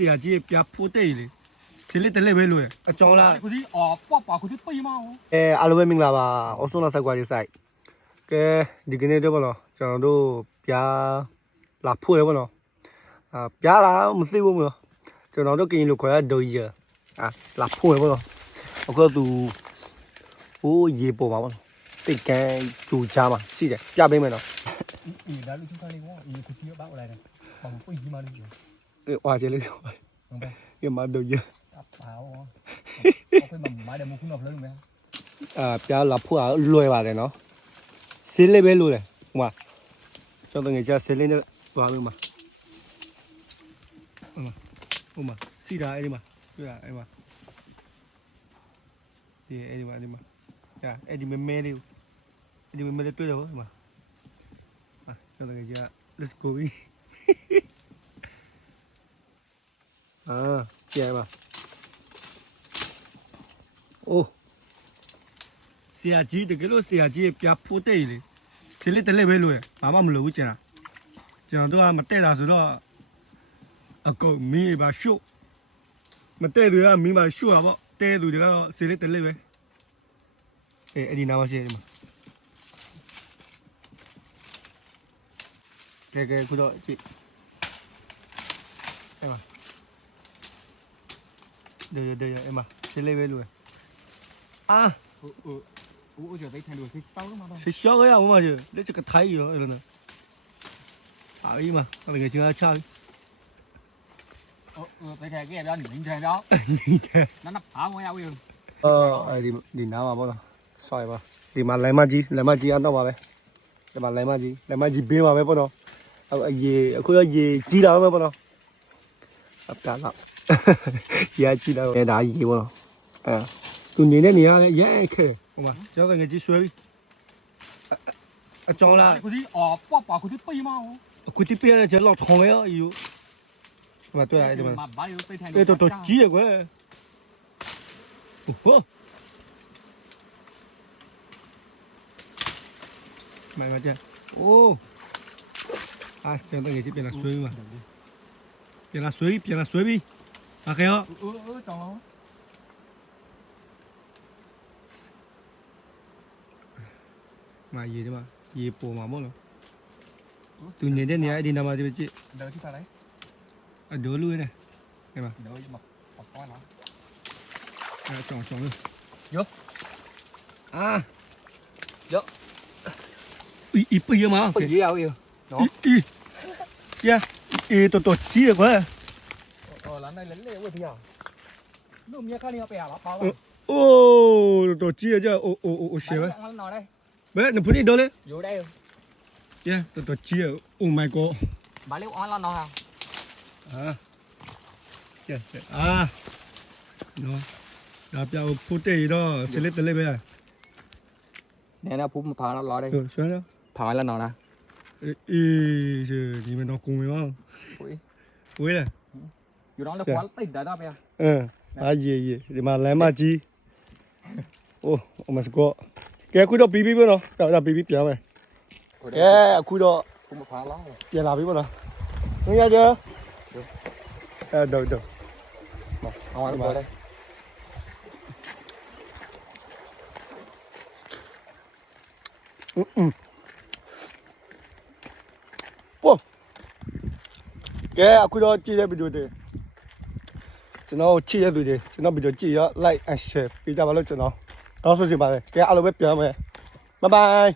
တရားကြီးပြဖို့တဲ့လေစလေးတလဲပဲလို့အကြောင်းလား 佢啲爸佢啲飛貓အားလုံးပဲမင်္ဂလာပါအော်ဆွန်လာဆက်ကွာဒီဆိုင်ကဲဒီကနေ့တော့ဘောနော်ကျွန်တော်တို့ပြာလာဖို့ရဘောနော်ပြာလာမသိဘူးမလို့ကျွန်တော်တို့ကရင်လိုခေါ်ရဒိုကြီးလာဖို့ရဘောနော်အခုသူဟိုးရေပေါ်ပါဘောနော်တိတ်ကန်ကြူချားမှာရှိတယ်ပြပေးမယ်နော် အေးဒါလူချင်းကနေကွာအေး佢啲包嚟တယ်ဘာမ飛貓呢樣 ဟွာချေလေး 明白ကမဒိုကြီး 包佢咪唔買你冇空落嚟咩 ပြာလာဖို့လွယ်ပါတယ်နော်ဆေးလေးပဲလို့လေဟွာကျွန်တော်ငယ်ချဆေးလေးနဲ့သွားလို့မှာဟိုမှာစီတာအဲ့ဒီမှာတွေ့ရအဲ့မှာဒီအဲ့ဒီမှာအဲ့ဒီမဲလေးအဲ့ဒီမဲလေးတွေ့တော့ဟိုမှာကျွန်တော်ငယ်ချ let's go ပြီကြည့်ပါအိုး ဆရာကြီးတကယ်လို့ဆရာကြီးပြဖို့တဲ့လေစလေးတလဲပဲလို့ဘာမှမလုပ်ဘူးကျန်ကျွန်တော်တို့ကမတဲ့တာဆိုတော့အကုန်မင်းပါရှုပ်မတဲ့သူကမင်းပါရှုပ်တာပေါ့တဲ့သူတွေကစလေးတလဲပဲအဲ့ဒီနာမရှိအဲ့ဒီမှာကဲခုတော့ကြည့်အဲ့မှာဒေရအဲ့မှာစလေးပဲလို့我就俾睇到識收啦嘛谁小个呀？我嘛就你这个太哟，那个，哎呀妈，那个就要炒，俾睇幾日咗年睇咗你的，嗱跑我有要ဒီနားမှာပေါ့နော်ဆောက်ရပါဒီမှာလိုင်မကြီးအတော့ပါပဲဒီမှာလိုင်မကြီးဘေးမှာပဲပေါ့နော်အခုရရေကြီးတာပဲပေါ့နော်အပြားတော့ရေကြီးတာပဲဒါရေပေါ့နော်သူနေတဲ့နေရာလည်းရဲခဲ好嘛，叫那个鸡水，装啦，佢啲爸佢啲飛貓估计别人就老长了哟，嘛对啊，对嘛，買要飛睇都鸡了喂，哦，买嘛这，哦，叫那个鸡变了水嘛，变了水呗，还好。撞咯嘛ရေဒီမှာရေပေါ်မှာပေါ့နော်သူနေတဲ့နေရာအဲ့ဒီနာမှာဒီကြည့် đợiที่phải đấy အဒိုးလူနေအဲ့မှာ đợi mà học qua nó အဲ့ကြောင်လို့ vô အီပီရမှာ 飛要要တော်ကြီးရကွာ lần này lấy cái gì à nó mía cái này bè là bao အိုးတော်ကြီးရကြအိုရှေပဲ ăn nó đây ဘယ်နဖူနေတော့လေ vô đây တော်ကြီးရ Oh my god bà liu ăn nó hả နော်ဒါပြောက်ဖို့တဲ့တော့စလက်တလေးပဲ nè nó phun phá nó lò đây ဆွမ်းတော့ phá là nó nè အေးဒီမတော့ကုန်ပြီမောင် ui ဝေးလား vô đó là quá tỉnh đã đó bè အားရေဒီမှာလမ်းမကြီးအိုး Oh my god ကဲအခုတော့ပြီးပြီပေါ့နော်ဒါပြီးပြီပြန်မယ်ကဲအခုတော့ phun phá lá ပြန်လာပြီပေါ့နော်ငါရကြတော့ เอาăn vào đây ပို့ကဲအခုတော့ကြည့်တဲ့ဗီဒီယိုတွေကျွန်တော်ချစ်ရသူတွေကျွန်တော်ဗီဒီယိုကြည့်ရ like and share ပေးကြပါလို့ကျွန်တော်တောင်းဆိုချင်ပါတယ်ကဲအားလုံးပဲပြန်မယ် bye bye